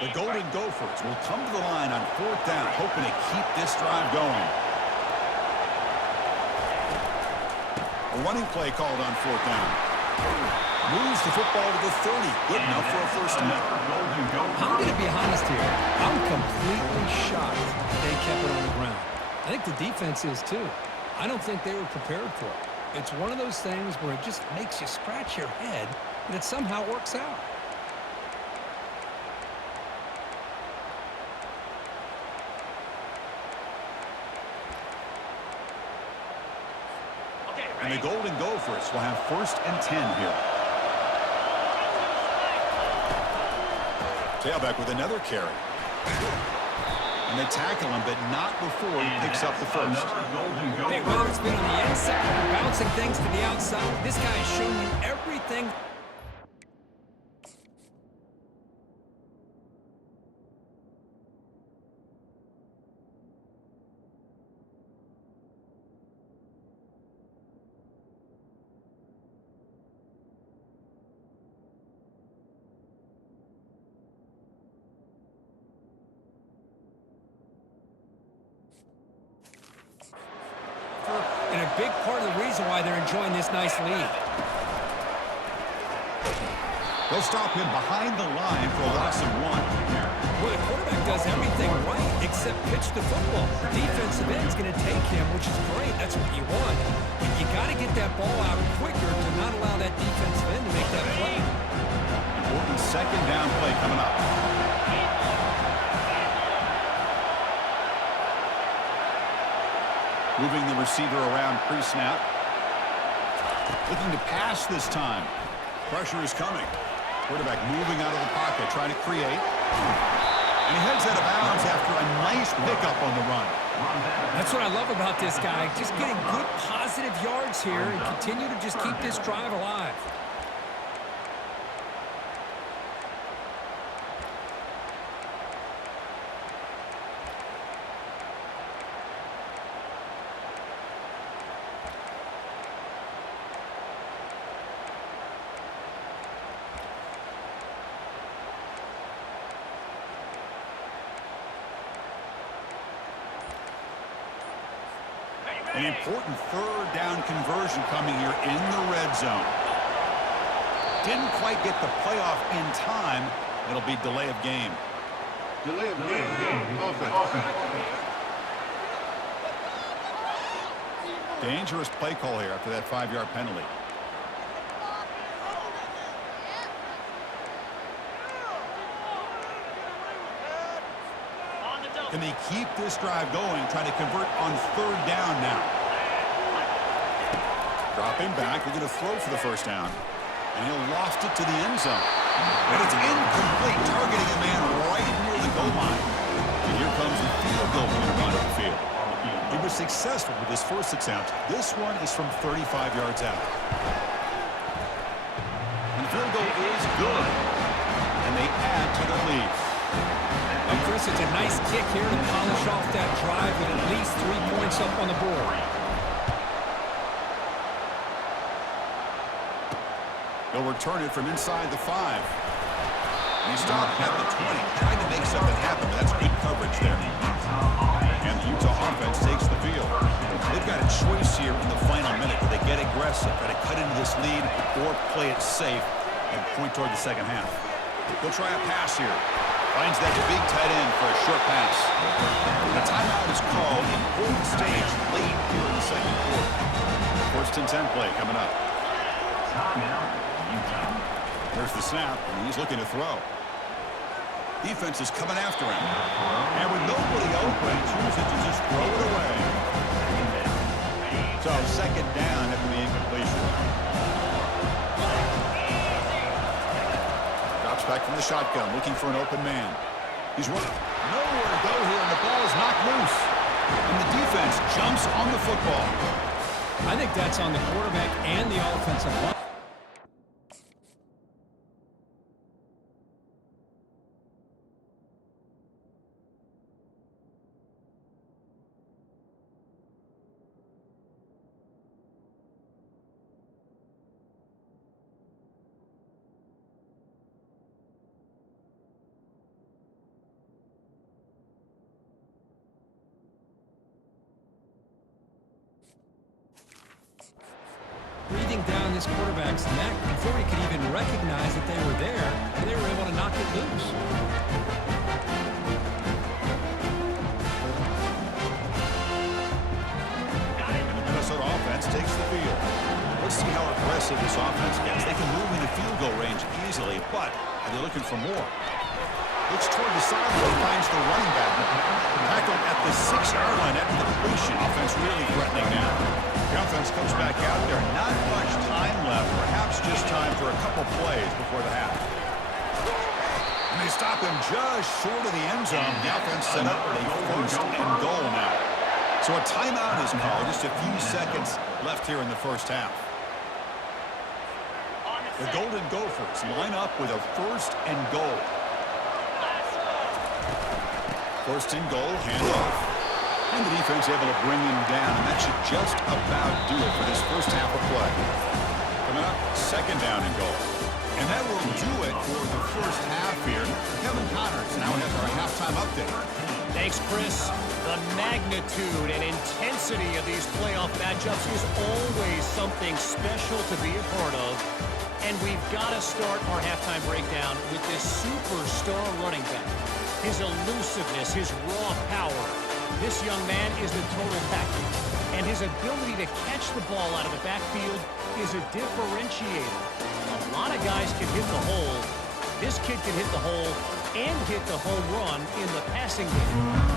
The Golden Gophers will come to the line on 4th down, hoping to keep this drive going. A running play called on 4th down. Moves the football to the 30. Good enough for a first down. I'm going to be honest here. I'm completely shocked they kept it on the ground. I think the defense is too. I don't think they were prepared for it. It's one of those things where it just makes you scratch your head, but it somehow works out. And the Golden Gophers will have 1st and 10 here. Tailback with another carry. And they tackle him, but not before he picks up the first. Hey, whether it's been on the inside or bouncing things to the outside, this guy has shown you everything. And a big part of the reason why they're enjoying this nice lead. They'll stop him behind the line for a loss of 1. Well, the quarterback does everything right except pitch the football. The defensive end's going to take him, which is great. That's what you want. But you got to get that ball out quicker to not allow that defensive end to make that play. Important 2nd down play coming up. Moving the receiver around pre-snap. Looking to pass this time. Pressure is coming. Quarterback moving out of the pocket, trying to create. And he heads out of bounds after a nice pickup on the run. That's what I love about this guy. Just getting good positive yards here and continue to just keep this drive alive. An important 3rd down conversion coming here in the red zone. Didn't quite get the playoff in time. It'll be delay of game. Delay of game. Offense. Dangerous play call here after that 5-yard penalty. Can they keep this drive going, trying to convert on 3rd down now? Dropping back, they're going to throw for the first down. And he'll loft it to the end zone. But it's incomplete, targeting a man right near the goal line. And here comes the field goal unit onto the field. He was successful with his first attempt. This one is from 35 yards out. And the field goal is good. And they add to the lead. And Chris, it's a nice kick here to polish off that drive with at least 3 points up on the board. They'll return it from inside the 5. And he stopped at the 20, trying to make something happen, but that's good coverage there. And the Utah offense takes the field. They've got a choice here in the final minute. Do they get aggressive, try to cut into this lead, or play it safe and point toward the second half? They'll try a pass here. Finds that big tight end for a short pass. The timeout is called. Important stage late here in the second quarter. 1st and 10 play coming up. There's the snap, and he's looking to throw. Defense is coming after him. And with nobody open, chooses to just throw it away. So 2nd down after the incompletion. Drops back from the shotgun, looking for an open man. He's running. Nowhere to go here, and the ball is knocked loose. And the defense jumps on the football. I think that's on the quarterback and the offensive line. breathing down this quarterback's neck before he could even recognize that they were there, and they were able to knock it loose. And the Minnesota offense takes the field. Let's see how aggressive this offense gets. They can move into field goal range easily, but are they looking for more? Looks toward the sideline, finds the running back. Tackled at the 6-yard line after the completion. Offense really threatening now. The offense comes back out there. Not much time left. Perhaps just time for a couple plays before the half. And they stop him just short of the end zone. The offense set up a first and goal now. So a timeout is called. Just a few seconds left here in the first half. The Golden Gophers line up with a first and goal. First and goal, handoff. And the defense able to bring him down, and that should just about do it for this first half of play. Coming up, second down and goal. And that will do it for the first half here. Kevin Connors now has our halftime update. Thanks, Chris. The magnitude and intensity of these playoff matchups is always something special to be a part of. And we've got to start our halftime breakdown with this superstar running back. His elusiveness, his raw power. This young man is the total package. And his ability to catch the ball out of the backfield is a differentiator. A lot of guys can hit the hole. This kid can hit the hole and hit the home run in the passing game.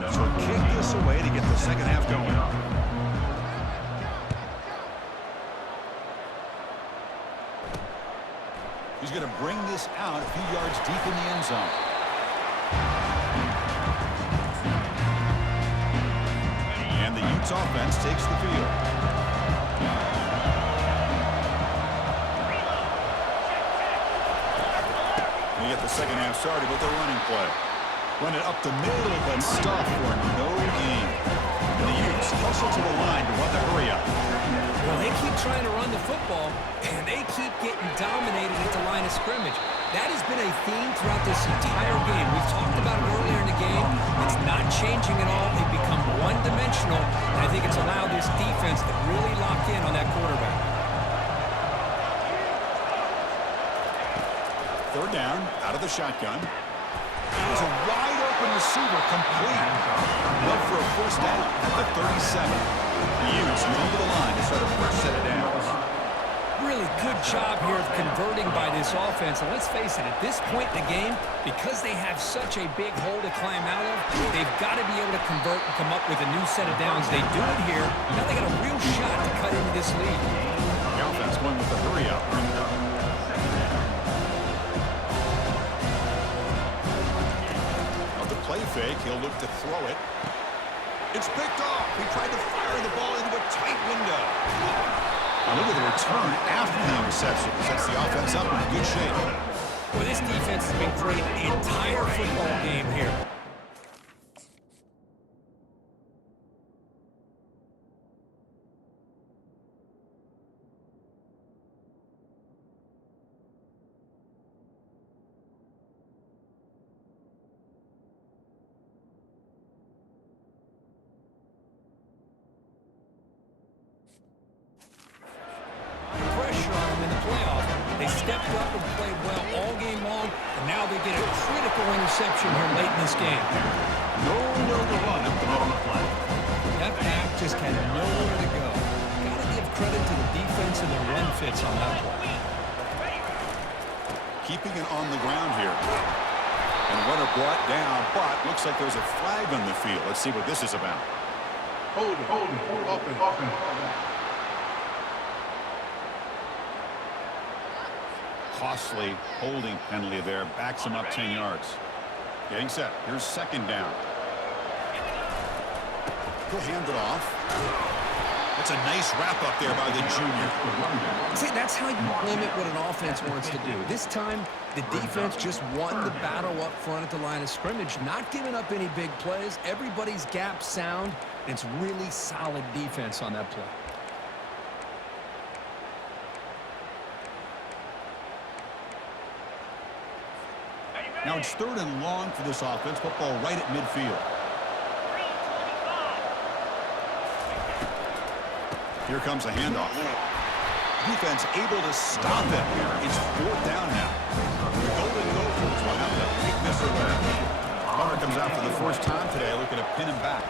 So kick this away to get the second half going. He's going to bring this out a few yards deep in the end zone. And the Utes offense takes the field. We get the second half started with a running play. Run it up the middle, but stuff for no gain. And the Utes hustle to the line to run the hurry up. Well, they keep trying to run the football, and they keep getting dominated at the line of scrimmage. That has been a theme throughout this entire game. We've talked about it earlier in the game. It's not changing at all. They've become one-dimensional, and I think it's allowed this defense to really lock in on that quarterback. Third down, out of the shotgun. There's a wide-open receiver complete. Up for a first down at the 37. The Utes move to the line to start a first set of downs. Really good job here of converting by this offense. And let's face it, at this point in the game, because they have such a big hole to climb out of, they've got to be able to convert and come up with a new set of downs. They do it here. Now they got a real shot to cut into this lead. The offense going with the hurry-up. Play fake, he'll look to throw it. It's picked off. He tried to fire the ball into a tight window. Now look at the return after the interception. Sets the offense up in good shape. Well, this defense has been great the entire football game here. They stepped up and played well all game long, and now they get a critical interception here late in this game. Nowhere to run at the moment. That back just had nowhere to go. Got to give credit to the defense and their run fits on that play. Keeping it on the ground here. And runner brought down, but looks like there's a flag on the field. Let's see what this is about. Hold it, offense. Costly holding penalty there. Backs him up 10 yards. Getting set. Here's second down. He'll hand it off. That's a nice wrap-up there by the junior. See, that's how you limit what an offense wants to do. This time, the defense just won the battle up front at the line of scrimmage, not giving up any big plays. Everybody's gap sound. It's really solid defense on that play. Now it's 3rd and long for this offense. Football right at midfield. Here comes a handoff. Defense able to stop it. It's 4th down now. The Golden Gophers will have to take this away. Hunter comes out for the first time today, looking to pin him back.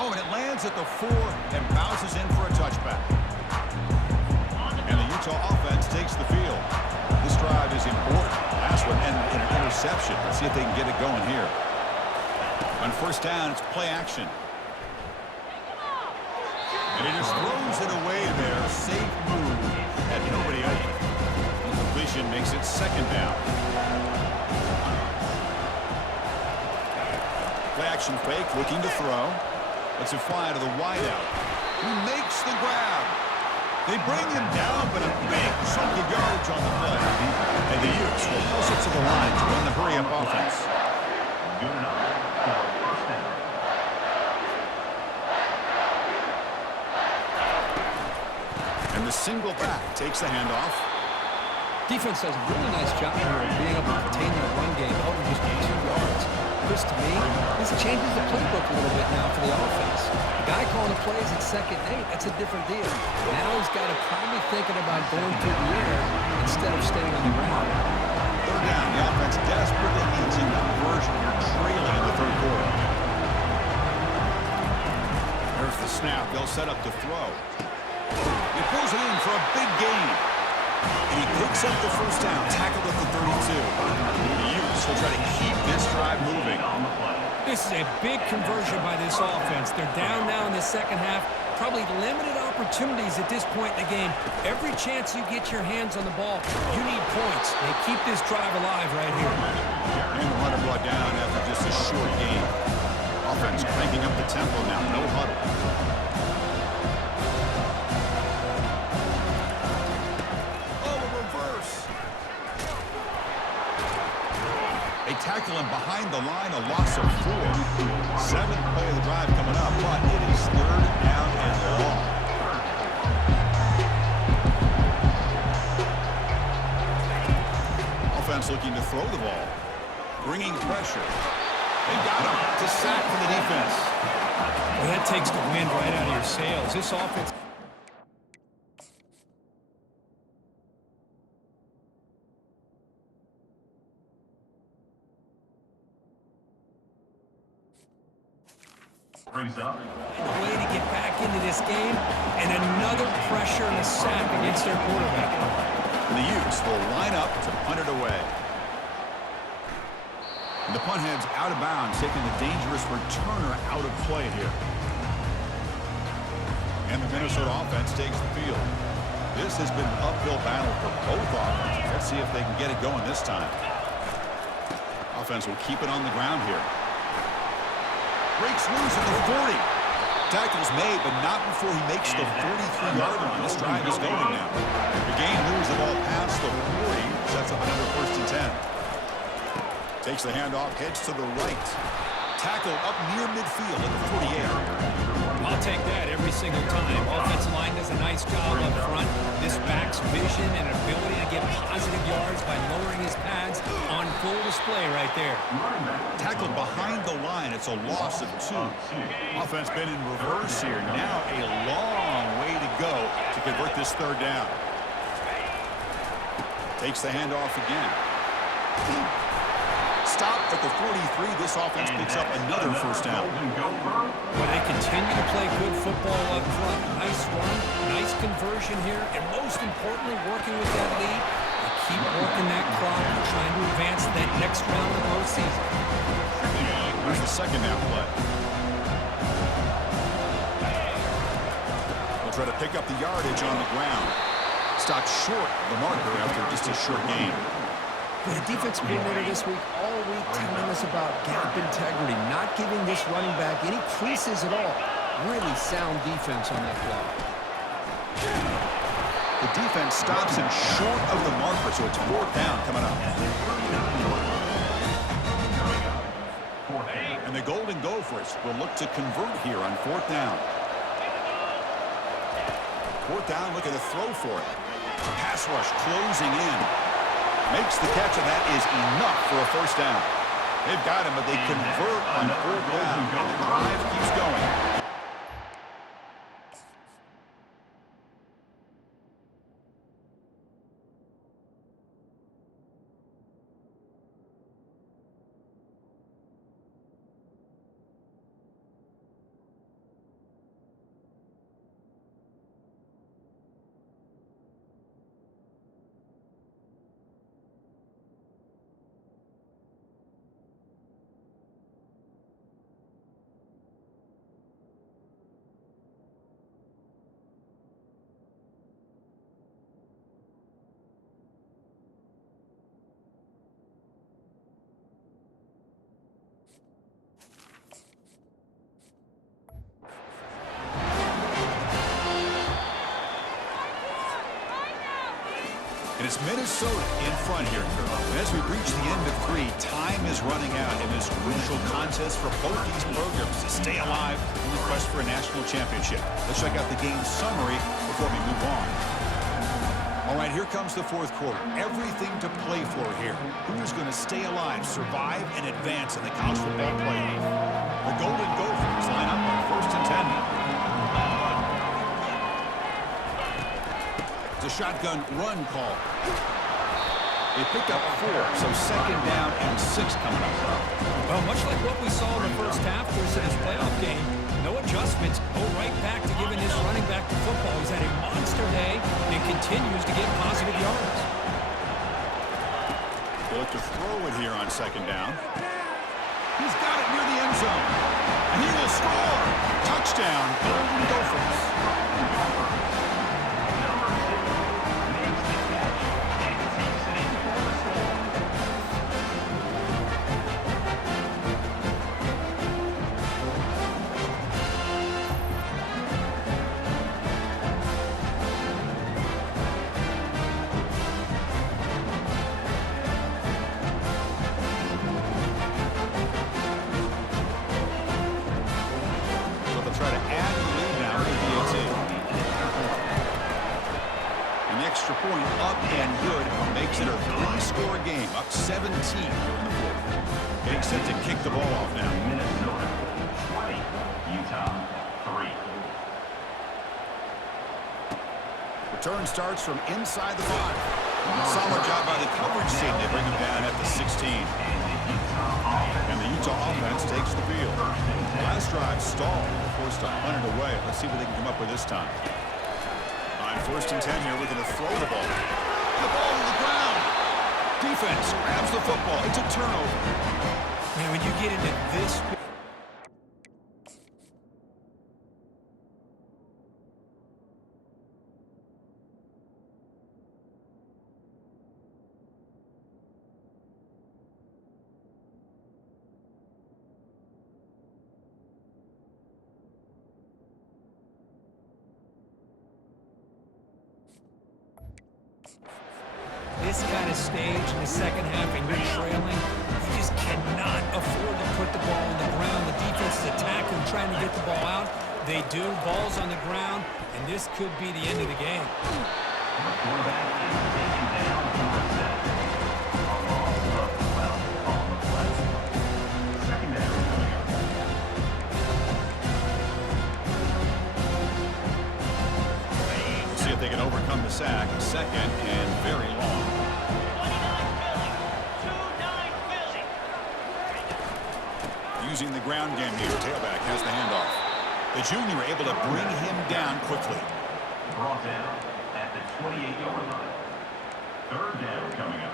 Oh, and it lands at the 4 and bounces in for a touchback. And the Utah offense takes the field. This drive is important. Last one ended in an interception. Let's see if they can get it going here. On 1st down, it's play action. And he just throws it away there. Safe move. Had nobody open. Completion makes it 2nd down. Play action fake, looking to throw. Lets it fly to the wideout. He makes the grab. They bring him down, but a big chunk of yardage on the play. And the Utes will push it to the line to win the hurry-up offense. And the single back takes the handoff. Defense does a really nice job here of being able to contain that run game, held him just 2 yards. Chris, to me, this changes the playbook a little bit now for the offense. The guy calling the plays at 2nd and 8, that's a different deal. Now he's got to probably thinking about going through the air instead of staying on the ground. 3rd down. The offense desperately needs a conversion here, trailing in the 3rd quarter. There's the snap. They'll set up to throw. He pulls it in for a big gain. And he picks up the 1st down, tackled at the 32. The Utes will try to keep this drive moving. This is a big conversion by this offense. They're down now in the 2nd half. Probably limited opportunities at this point in the game. Every chance you get your hands on the ball, you need points. They keep this drive alive right here. And the runner brought down after just a short gain. Offense cranking up the tempo now. No huddle. Tackle him behind the line, a loss of 4. 7th play of the drive coming up, but it is 3rd down and long. Offense looking to throw the ball. Bringing pressure. They got him to sack for the defense. Well, that takes the wind right out of your sails. This offense... Brings up. A way to get back into this game, and another pressure and a sack against their quarterback. And the Utes will line up to punt it away. And the punt heads out of bounds, taking the dangerous returner out of play here. And the Minnesota offense takes the field. This has been an uphill battle for both offenses. Let's see if they can get it going this time. Offense will keep it on the ground here. Breaks loose at the 40. Tackle's made, but not before he makes the 43-yard line. This drive is going now. The game moves the ball past the 40. Sets up another 1st and 10. Takes the handoff, heads to the right. tackled up near midfield at the 48. I'll take that every single time. Offensive line does a nice job up front. This back's vision and ability to get positive yards by lowering his pads on full display right there. Tackled behind the line. It's a loss of 2. Offense been in reverse here. Now a long way to go to convert this third down. Takes the handoff again. Stop at the 43. This offense picks up another first down. But they continue to play good football up front. Nice run, nice conversion here, and most importantly, working with that lead, they keep working that clock and trying to advance to that next round of the postseason. Here's the second down play. They'll try to pick up the yardage on the ground. Stopped short of the marker after just a short gain. The defense coordinator this week, all week, telling us about gap integrity, not giving this running back any creases at all. Really sound defense on that block. The defense stops him short of the marker, so it's 4th down coming up. And the Golden Gophers will look to convert here on 4th down. 4th down, looking to throw for it. Pass rush closing in. Makes the catch, and that is enough for a first down. They've got him, but they convert on 4th down, and the drive keeps going. And it's Minnesota in front here. And as we reach the end of 3, time is running out in this crucial contest for both these programs to stay alive in the quest for a national championship. Let's check out the game summary before we move on. All right, here comes the 4th quarter. Everything to play for here. Who's going to stay alive, survive, and advance in the college football playoff? The Golden Gophers line up on 1st and 10. The shotgun run call. They pick up 4, so 2nd down and 6 coming up. Well, much like what we saw in the first half versus this playoff game, no adjustments, go right back to giving this running back to football. He's had a monster day and continues to get positive yards. They look to throw it here on 2nd down. He's got it near the end zone. And he will score. Touchdown, Golden Gophers. Extra point up and good. Makes it a 3-score game. Up 17 here in the 4th. Getting set to kick the ball off now. Minnesota 20, Utah 3. Return starts from inside the 5. Solid job by the coverage team. They bring him down at the 16. And the Utah offense takes the field. Last drive stalled. Forced to punt it away. Let's see what they can come up with this time. 1st and 10 here, looking to throw the ball. The ball to the ground. Defense grabs the football. It's a turnover. Man, when you get into this... this kind of stage in the second half and you're trailing, you just cannot afford to put the ball on the ground. The defense is attacking, trying to get the ball out. They do. Ball's on the ground, and this could be the end of the game. The quarterback is taken down for a set. A loss of 12 on the play. Second down coming up. See if they can overcome the sack. Second and very long. 29 Philly. Using the ground game here. Tailback has the handoff. The junior able to bring him down quickly. Brought down at the 28-yard line. Third down coming up.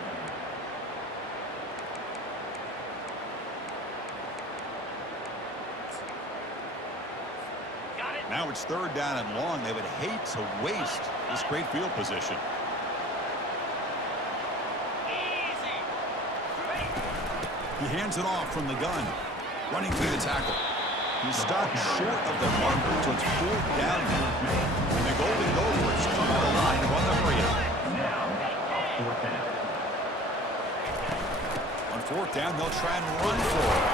Now it's third down and long. They would hate to waste this great field position. He hands it off from the gun. Running through the tackle. He stopped short of the marker, so it's fourth down now. And the Golden Gophers come to the line to run the hurry up. Now, fourth down. On fourth down, they'll try and run for it.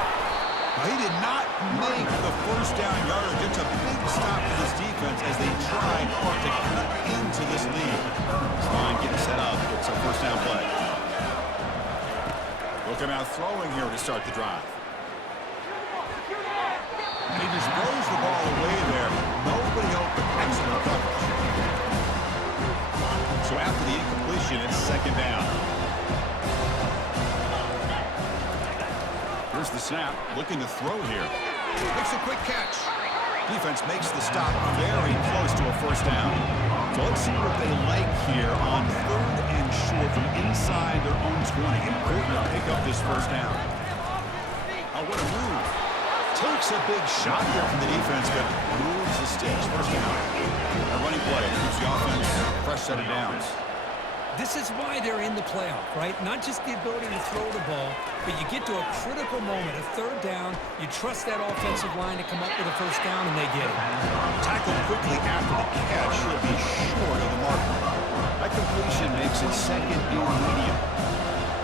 He did not make the first down yardage. It's a big stop for this defense as they try to cut into this lead. Fine, getting set up. It's a first down play. They'll come out throwing here to start the drive. And he just throws the ball away there. Nobody open. Excellent coverage. So after the incompletion, it's second down. Here's the snap. Looking to throw here. Makes a quick catch. Defense makes the stop very close to a first down. So let's see what they like here on third and short from inside their own 20. Important to pick up this first down. Oh, what a move. Takes a big shot there from the defense, but moves the sticks. First down. A running play gives the offense a fresh set of downs. This is why they're in the playoff, right? Not just the ability to throw the ball, but you get to a critical moment, a third down, you trust that offensive line to come up with a first down, and they get it. Tackled quickly after the catch, should be short of the marker. That completion makes it second and medium.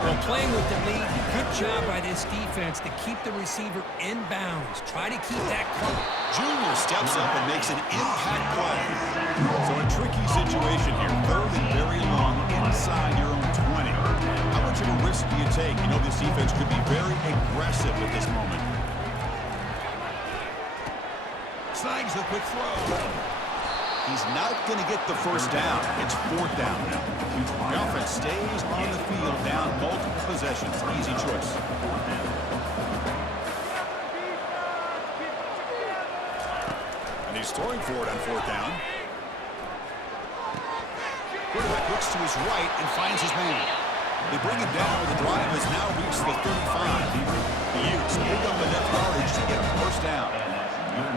Well, playing with the lead, good job by this defense to keep the receiver in bounds. Try to keep that close. Junior steps up and makes an impact play. So a tricky situation here. Third and very long inside your own 20. How much of a risk do you take? You know this defense could be very aggressive at this moment. Snags the quick throw. He's not going to get the first down. It's fourth down now. The offense stays on the field down multiple possessions. Easy choice. And he's throwing for it on fourth down. Quarterback looks to his right and finds his man. They bring him down, but the drive has now reached the 35. The Utes pick up enough yardage to get a first down.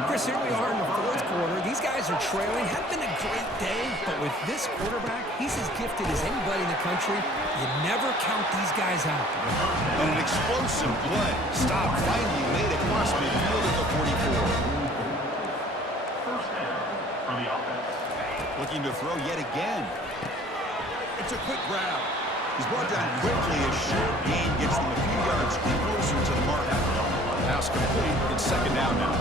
Chris, here we are in the fourth quarter. These guys are trailing. Had been a great day, but with this quarterback, he's as gifted as anybody in the country. You never count these guys out. And an explosive play. Stop finally made across midfield at the 44. First down for the offense. Looking to throw yet again. It's a quick grab. He's brought down quickly. A short gain gets them a few yards closer to the mark. Pass complete. It's second down now.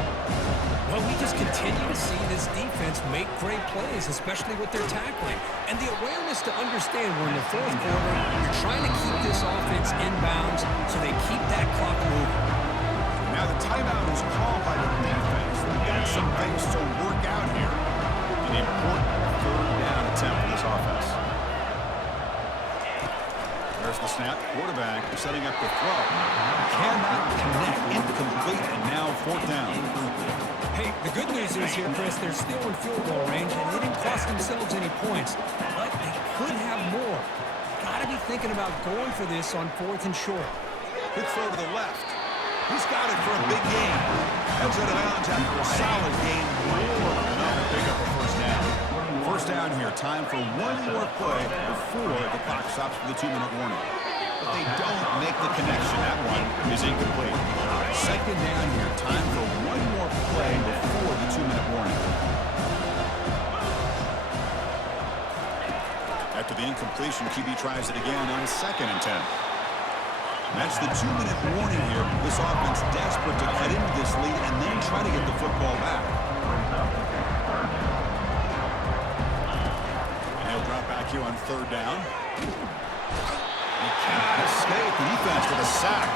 Well, we just continue to see this defense make great plays, especially with their tackling. And the awareness to understand we're in the fourth quarter, you're trying to keep this offense in bounds so they keep that clock moving. Now the timeout is called by the defense. They've got some things to work out here. An important third down attempt for this offense. There's the snap. Quarterback setting up the throw. Cannot connect. Incomplete. And now fourth down. Hey, the good news is here, Chris, they're still in field goal range, and they didn't cost themselves any points. But they could have more. Got to be thinking about going for this on fourth and short. Quick throw to the left. He's got it for a big gain. Comes out of bounds after a solid gain. More than enough to pick up a first down. First down here. Time for one more play before the clock stops for the 2-minute warning. But they don't make the connection. That one is incomplete. Second down here. Time for one more play before the 2-minute warning. After the incomplete completion. QB tries it again on 2nd and 10. That's the 2-minute warning here. This offense desperate to cut into this lead and then try to get the football back. And he'll drop back here on 3rd down. He cannot escape. The defense with a sack.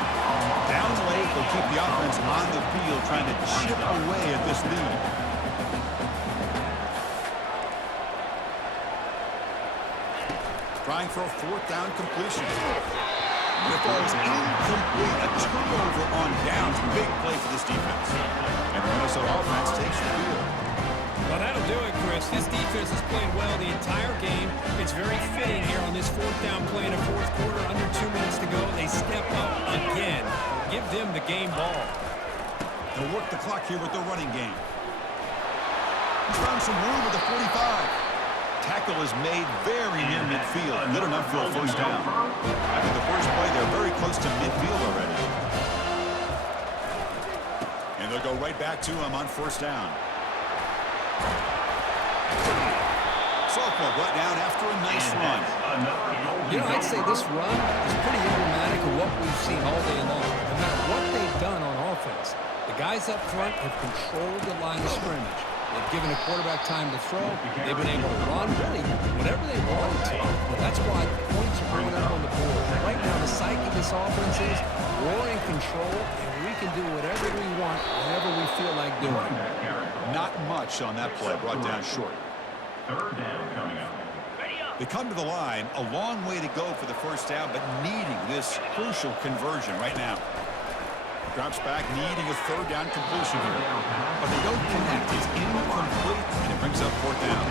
Down late, they'll keep the offense on the field trying to chip away at this lead. Trying for a 4th down completion. And it falls incomplete. A turnover on downs. Big play for this defense. And the Minnesota offense takes the field. Well, that'll do it, Chris. This defense has played well the entire game. It's very fitting here on this 4th down play in the 4th quarter. Under 2 minutes to go. They step up again. Give them the game ball. They'll work the clock here with the running game. He's found some room at the 45. Tackle is made very near midfield. Good enough for a 1st down. After the first play, they're very close to midfield already. And they'll go right back to him on 1st down. Sophomore brought down after a nice run. You know, I'd say this run is pretty emblematic of what we've seen all day long. No matter what they've done on offense, the guys up front have controlled the line of scrimmage. They've given a quarterback time to throw. They've been able to run, really, whatever they wanted to. That's why the points are bringing up on the board. Right now, the psyche of this offense is we're in control, and we can do whatever we want, whatever we feel like doing. Not much on that play, brought down short. 3rd down coming up. They come to the line, a long way to go for the 1st down, but needing this crucial conversion right now. Drops back, needing a 3rd down completion here. But they don't connect. It's incomplete, and it brings up 4th down.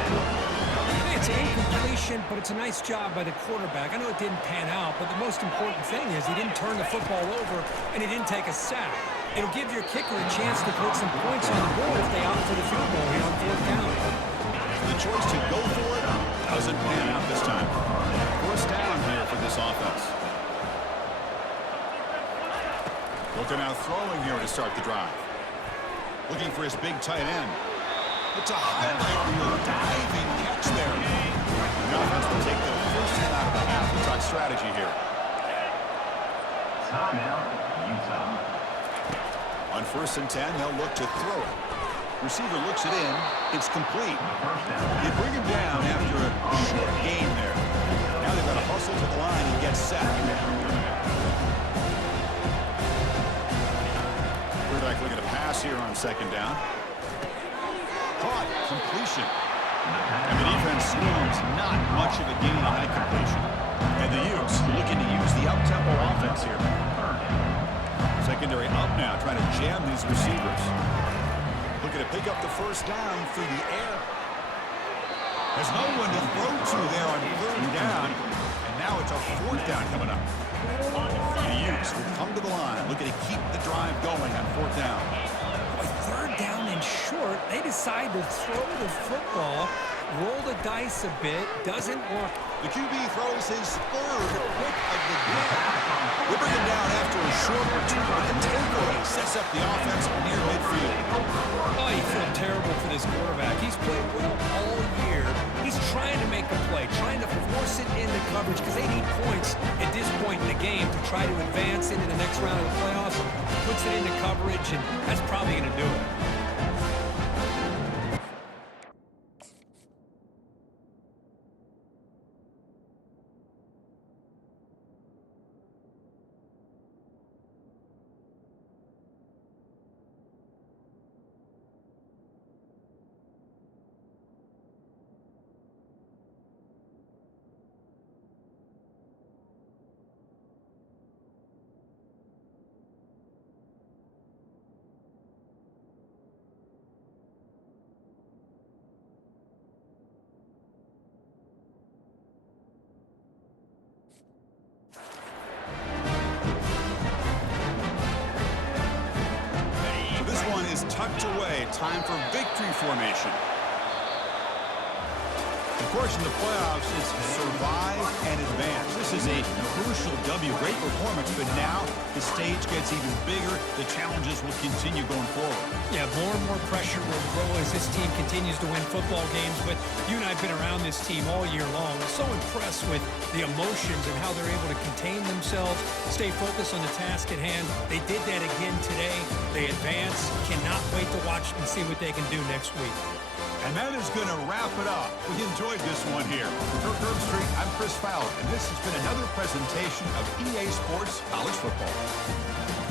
It's an incompletion, but it's a nice job by the quarterback. I know it didn't pan out, but the most important thing is he didn't turn the football over, and he didn't take a sack. It'll give your kicker a chance to put some points on the board if they opt for the field goal here on 4th down. The choice to go for it doesn't pan out this time. 1st down here for this offense. Looking out throwing here to start the drive. Looking for his big tight end. It's a highlight reel diving catch there. The offense will take the 1st hit out of the half. We talk strategy here. Timeout, Utah. On 1st and 10, they'll look to throw it. Receiver looks it in. It's complete. They bring him down after a short gain there. Now they've got to hustle to the line and get set. Quarterback looking to pass here on 2nd down. Caught. Completion. And the defense screams not much of a gain on that completion. And the Utes looking to use the up-tempo offense here. Secondary up now, trying to jam these receivers. Looking to pick up the 1st down through the air. There's no one to throw to there on 3rd down. And now it's a 4th down coming up. The Utes will come to the line, looking to keep the drive going on 4th down. With 3rd down and short, they decide to throw the football, roll the dice a bit, doesn't work. The QB throws his 3rd pick of the game. They bring him down after a short return, but the takeaway sets up the offense near midfield. Oh, you feel terrible for this quarterback. He's played well all year. He's trying to make a play, trying to force it into coverage because they need points at this point in the game to try to advance into the next round of the playoffs. Puts it into coverage, and that's probably going to do it. Tucked away. Time for victory formation. Of course, in the playoffs, it's survive and advance. This is a crucial W. Great performance, but now the stage gets even bigger. The challenges will continue going forward. Yeah, more and more pressure will grow as this team continues to win football games. But you and I have been around this team all year long. So impressed with the emotions and how they're able to contain themselves, stay focused on the task at hand. They did that again today. They advance. Cannot wait to watch and see what they can do next week. And that is going to wrap it up. We enjoyed this one here. For Kirk Street, I'm Chris Fowler, and this has been another presentation of EA Sports College Football.